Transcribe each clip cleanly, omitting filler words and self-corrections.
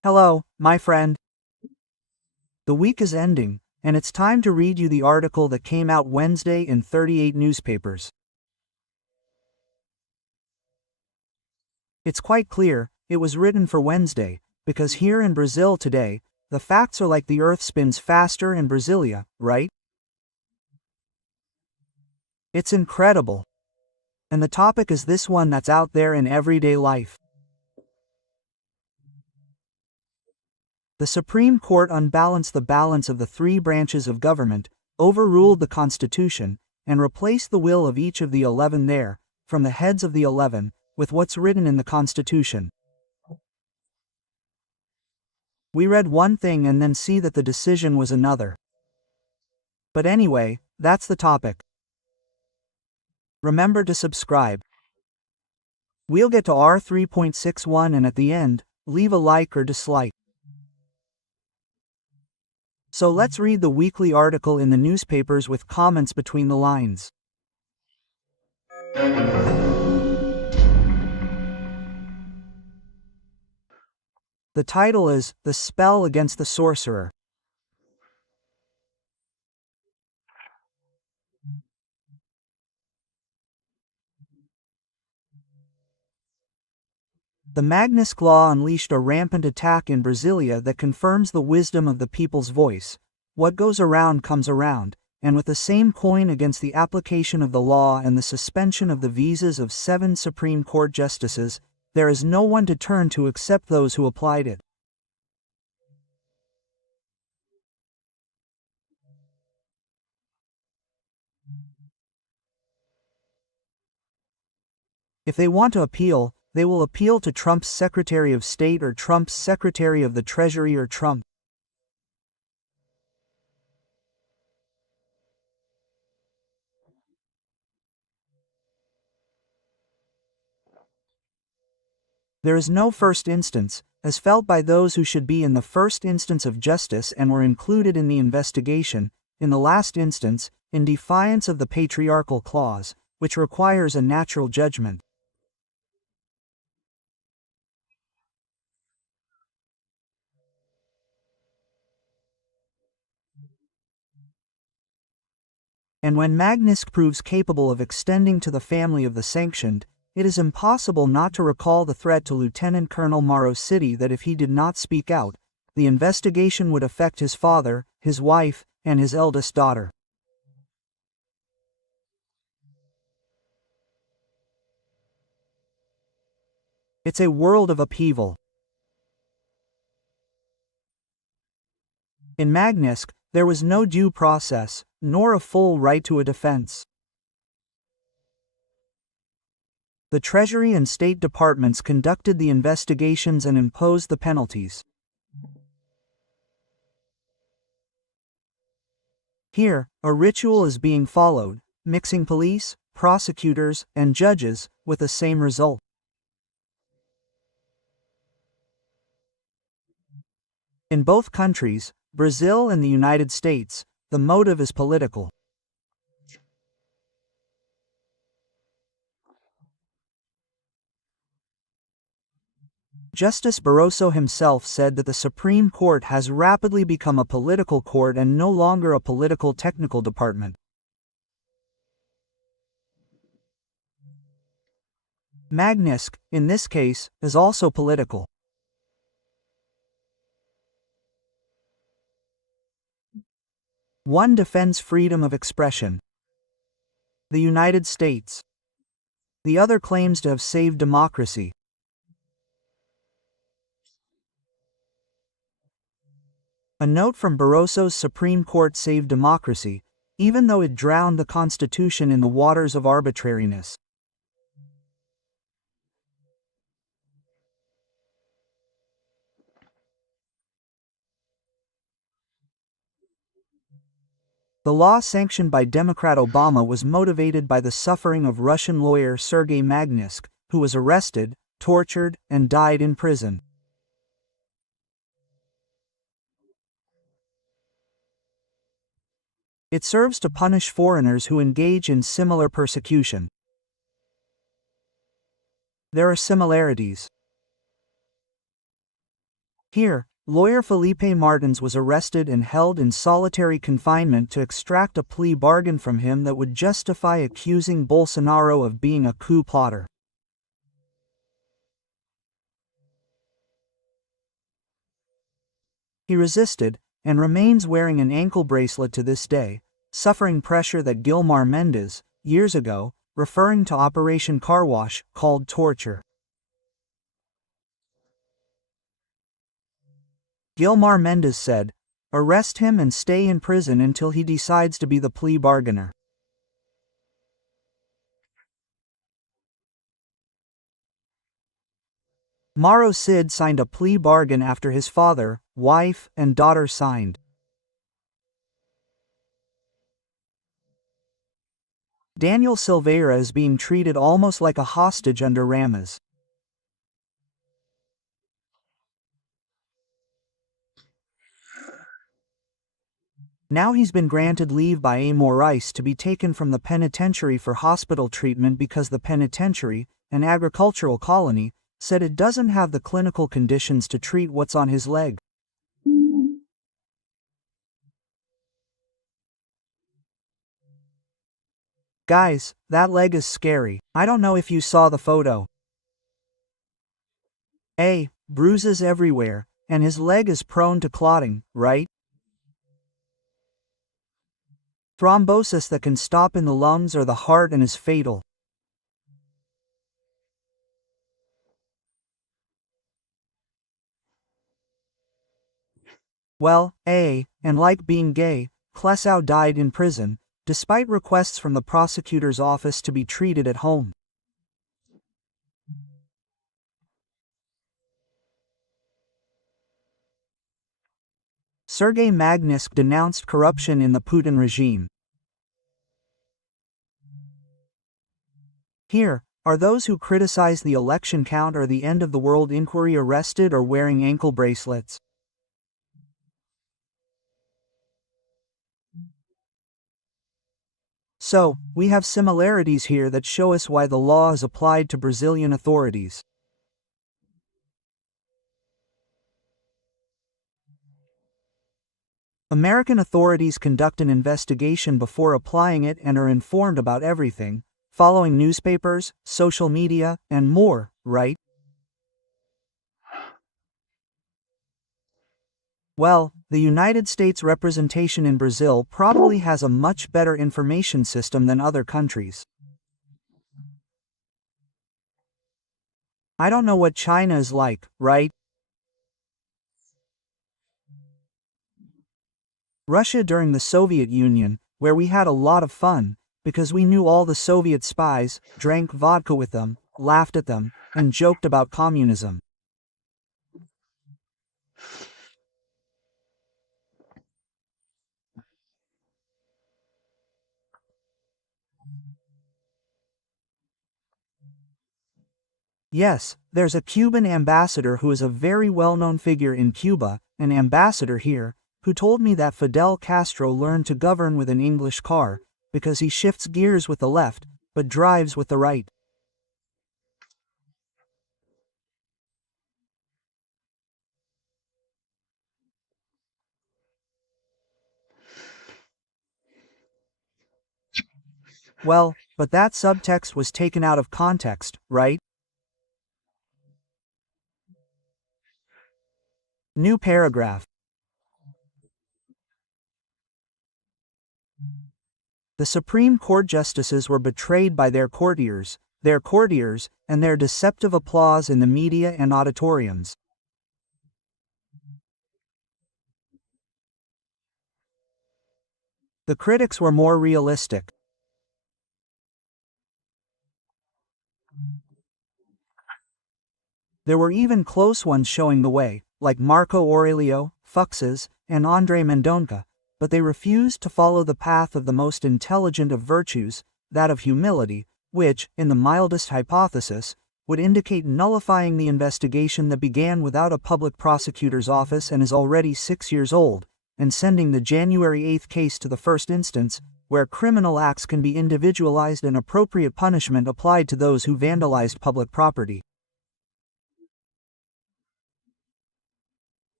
Hello, my friend. The week is ending, and it's time to read you the article that came out Wednesday in 38 newspapers. It's quite clear, it was written for Wednesday, because here in Brazil today, the facts are like the earth spins faster in Brasilia, right? It's incredible. And the topic is this one that's out there in everyday life. The Supreme Court unbalanced the balance of the three branches of government, overruled the Constitution, and replaced the will of each of the 11 there, from the heads of the 11, with what's written in the Constitution. We read one thing and then see that the decision was another. But anyway, that's the topic. Remember to subscribe. We'll get to R3.61 and at the end, leave a like or dislike. So let's read the weekly article in the newspapers with comments between the lines. The title is, The Spell Against the Sorcerer. The Magnitsky Law unleashed a rampant attack in Brasilia that confirms the wisdom of the people's voice. What goes around comes around, and with the same coin against the application of the law and the suspension of the visas of 7 Supreme Court justices, there is no one to turn to except those who applied it. If they want to appeal, they will appeal to Trump's Secretary of State or Trump's Secretary of the Treasury or Trump. There is no first instance, as felt by those who should be in the first instance of justice and were included in the investigation, in the last instance, in defiance of the patriarchal clause, which requires a natural judgment. And when Magnitsky proves capable of extending to the family of the sanctioned, it is impossible not to recall the threat to Lieutenant Colonel Mauro City that if he did not speak out, the investigation would affect his father, his wife, and his eldest daughter. It's a world of upheaval. In Magnitsky, there was no due process, nor a full right to a defense. The Treasury and State Departments conducted the investigations and imposed the penalties. Here, a ritual is being followed, mixing police, prosecutors, and judges, with the same result. In both countries, Brazil and the United States, the motive is political. Justice Barroso himself said that the Supreme Court has rapidly become a political court and no longer a political technical department. Magnitsky, in this case, is also political. One defends freedom of expression. The United States. The other claims to have saved democracy. A note from Barroso's Supreme Court saved democracy, even though it drowned the Constitution in the waters of arbitrariness. The law sanctioned by Democrat Obama was motivated by the suffering of Russian lawyer Sergei Magnitsky, who was arrested, tortured, and died in prison. It serves to punish foreigners who engage in similar persecution. There are similarities. Here, lawyer Felipe Martins was arrested and held in solitary confinement to extract a plea bargain from him that would justify accusing Bolsonaro of being a coup plotter. He resisted, and remains wearing an ankle bracelet to this day, suffering pressure that Gilmar Mendes, years ago, referring to Operation Car Wash, called torture. Gilmar Mendes said, "Arrest him and stay in prison until he decides to be the plea bargainer." Mauro Cid signed a plea bargain after his father, wife, and daughter signed. Daniel Silveira is being treated almost like a hostage under Ramos. Now he's been granted leave by A. Morais to be taken from the penitentiary for hospital treatment because the penitentiary, an agricultural colony, said it doesn't have the clinical conditions to treat what's on his leg. Guys, that leg is scary. I don't know if you saw the photo. Bruises everywhere, and his leg is prone to clotting, right? Thrombosis that can stop in the lungs or the heart and is fatal. Well, and like being gay, Klesau died in prison, despite requests from the prosecutor's office to be treated at home. Sergei Magnitsky denounced corruption in the Putin regime. Here, are those who criticize the election count or the end of the world inquiry arrested or wearing ankle bracelets? So, we have similarities here that show us why the law is applied to Brazilian authorities. American authorities conduct an investigation before applying it and are informed about everything, following newspapers, social media, and more, right? Well, the United States representation in Brazil probably has a much better information system than other countries. I don't know what China is like, right? Russia during the Soviet Union, where we had a lot of fun, because we knew all the Soviet spies, drank vodka with them, laughed at them, and joked about communism. Yes, there's a Cuban ambassador who is a very well-known figure in Cuba, an ambassador here, who told me that Fidel Castro learned to govern with an English car, because he shifts gears with the left, but drives with the right. Well, but that subtext was taken out of context, right? New paragraph. The Supreme Court justices were betrayed by their courtiers, and their deceptive applause in the media and auditoriums. The critics were more realistic. There were even close ones showing the way, like Marco Aurelio, Fuchses, and Andre Mendonça, but they refused to follow the path of the most intelligent of virtues, that of humility, which, in the mildest hypothesis, would indicate nullifying the investigation that began without a public prosecutor's office and is already 6 years old, and sending the January 8 case to the first instance, where criminal acts can be individualized and appropriate punishment applied to those who vandalized public property.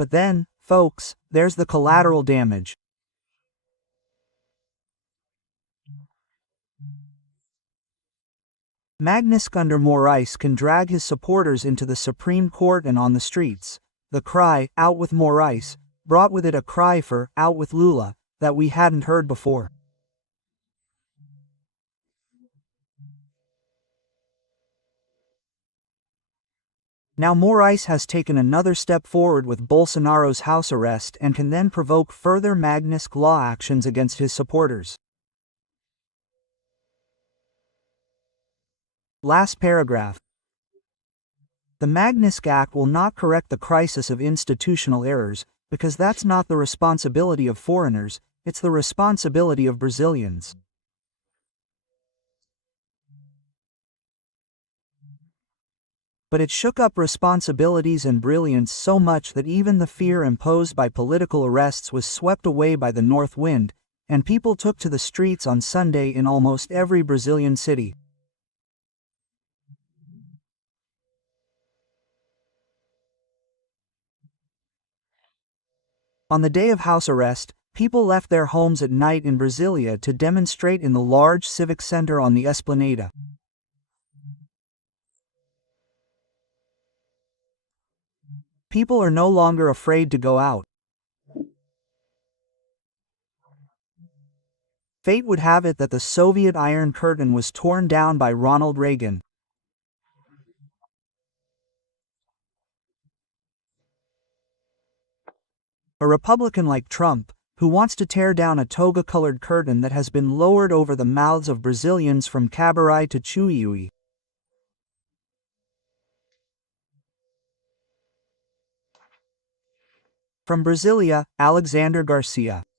But then, folks, there's the collateral damage. Magnus under Morais can drag his supporters into the Supreme Court and on the streets. The cry, "Out with Morais," brought with it a cry for, "Out with Lula," that we hadn't heard before. Now Morais has taken another step forward with Bolsonaro's house arrest and can then provoke further Magnitsky law actions against his supporters. Last paragraph. The Magnitsky Act will not correct the crisis of institutional errors, because that's not the responsibility of foreigners, it's the responsibility of Brazilians. But it shook up responsibilities and brilliance so much that even the fear imposed by political arrests was swept away by the north wind, and people took to the streets on Sunday in almost every Brazilian city. On the day of house arrest, people left their homes at night in Brasilia to demonstrate in the large civic center on the Esplanada. People are no longer afraid to go out. Fate would have it that the Soviet Iron Curtain was torn down by Ronald Reagan. A Republican like Trump, who wants to tear down a toga-colored curtain that has been lowered over the mouths of Brazilians from Cabaré to Chuiui. From Brasilia, Alexandre Garcia.